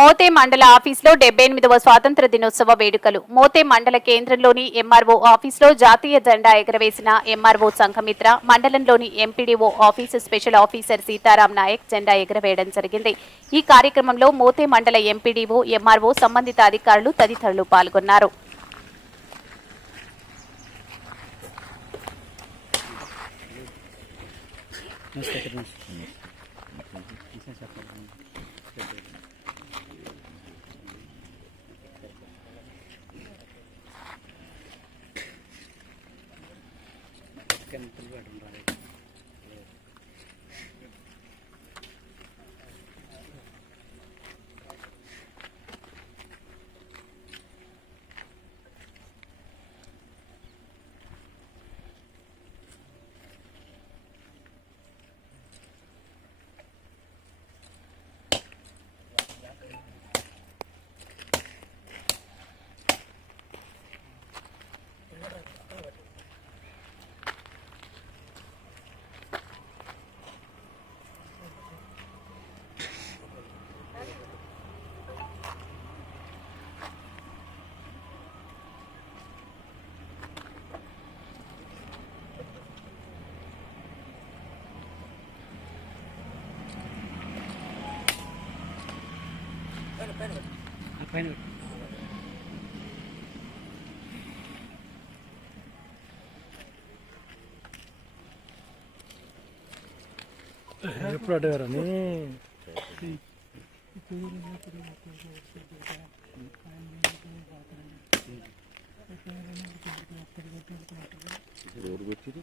మోతే మండల ఆఫీసులో డెబ్బై ఎనిమిదవ స్వాతంత్ర దినోత్సవ వేడుకలు. మోతే మండల కేంద్రంలోని ఎంఆర్ఓ ఆఫీసులో జాతీయ జెండా ఎగరవేసిన ఎంఆర్ఓ సంఘమిత్ర మండలంలోని MPDO office special officer Sitaram Naik జెండా ఎగరవేయడం జరిగింది. ఈ కార్యక్రమంలో మోతే మండల ఎంపీడీఓ ఎంఆర్ఓ సంబంధిత అధికారులు తదితరులు పాల్గొన్నారు. పక్కన తిరిగి ఎప్పుడు అడిగారని ఎవరు పెట్టిరు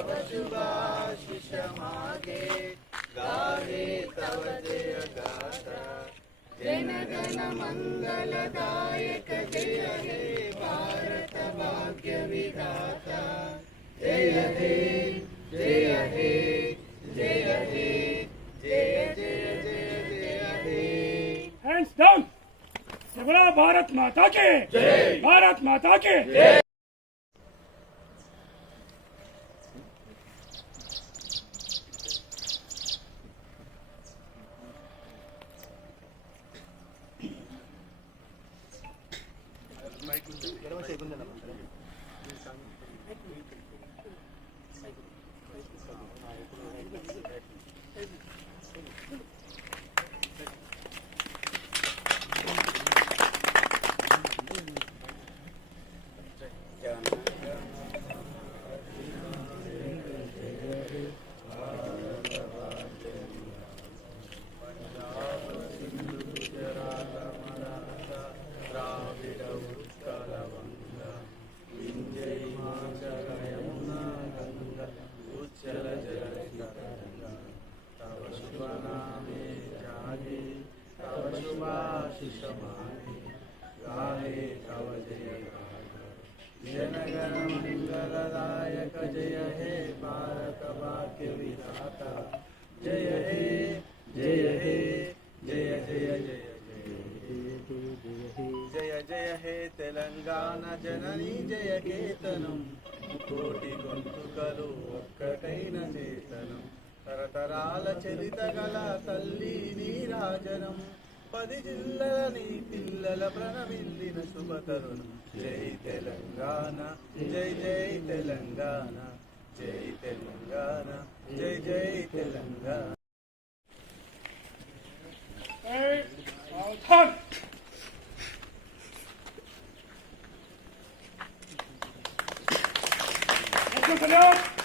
तव शुभाशिष मागे गाहे तव जय गाथा जन गण मङ्गलदायक जय हे भारत भाग्य विधाता जय हे जय हे जय हे जय जय जय जय हे हैंड्स डाउन सगड़ा भारत माता के भारत माता के Thank you. కూర్చోమని సెలెక్ట్ హ్యాండ్స్ డౌన్ శివరా భారత్ మాతా కి భారత్ మాతా కి జయ జయ హే తెలంగాణ జననీ జయ కేతనం. కోటి గొంతుకలు ఒక్కటైన చేతనం. తరతరాల చరిత గల తల్లి నీరాజనం. పది జిల్లల నీ పిల్లల ప్రణమిల్లిన శుభతరుణం జై తెలంగాణ జై జై తెలంగాణ జై తెలంగాణ జై జై తెలంగాణ Hey, Altan!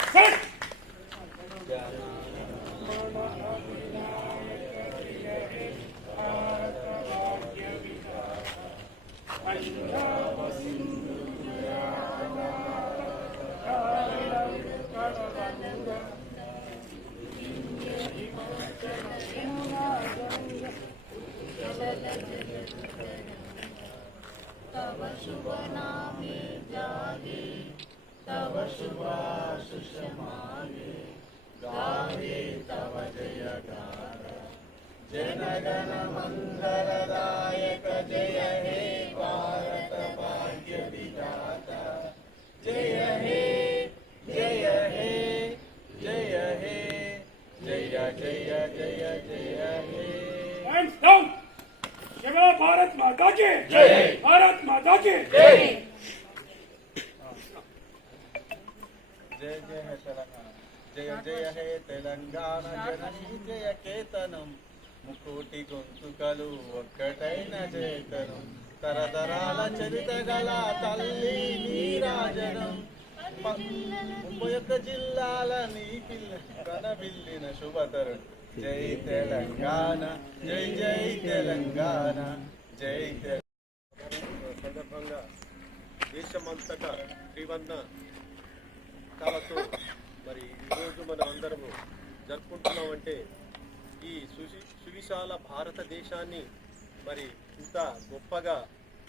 Sit! జనగణ మంగళదాయక జయ హే భారత भारत माता की जय भारत माता की जय జయ జయ హే తెలంగాణ జయ జయ హే తెలంగాణ జననీ జయ కేతనం ముకోటి గొంతుకలు ఒక్కటైన చేతనం తరతరాల చరిత గల తల్లి నీరాజనం ప- ముప్పై ఒక్క జిల్లాల నీ పిల్ల కనబిల్లిన శుభతరం జై తెలంగాణ జై జై తెలంగాణ జై సందర్భంగా దేశమంతటా శ్రీవన్న కళతో మరి ఈరోజు మనం అందరము జరుపుకుంటున్నామంటే ఈ సుశి సువిశాల భారతదేశాన్ని మరి ఇంత గొప్పగా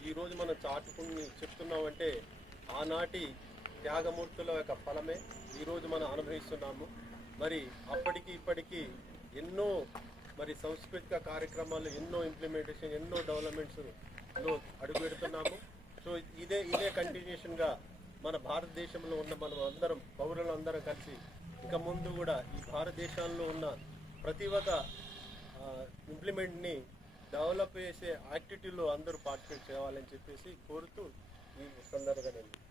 ఈరోజు మనం చాటుకుని చెప్తున్నామంటే ఆనాటి త్యాగమూర్తుల యొక్క ఫలమే ఈరోజు మనం అనుభవిస్తున్నాము. మరి అప్పటికి ఇప్పటికీ ఎన్నో మరి సాంస్కృతిక కార్యక్రమాలు ఎన్నో ఇంప్లిమెంటేషన్ ఎన్నో డెవలప్మెంట్స్లో అడుగు పెడుతున్నాము సో ఇదే ఇదే కంటిన్యూషన్గా మన భారతదేశంలో ఉన్న మనం అందరం పౌరులందరం కలిసి ఇక ముందు కూడా ఈ భారతదేశంలో ఉన్న ప్రతి ఒక్క ఇంప్లిమెంట్ని డెవలప్ చేసే యాక్టివిటీలో అందరూ పార్టిసిపేట్ చేయాలని చెప్పేసి కోరుతూ ఈ సందర్భంగా నేను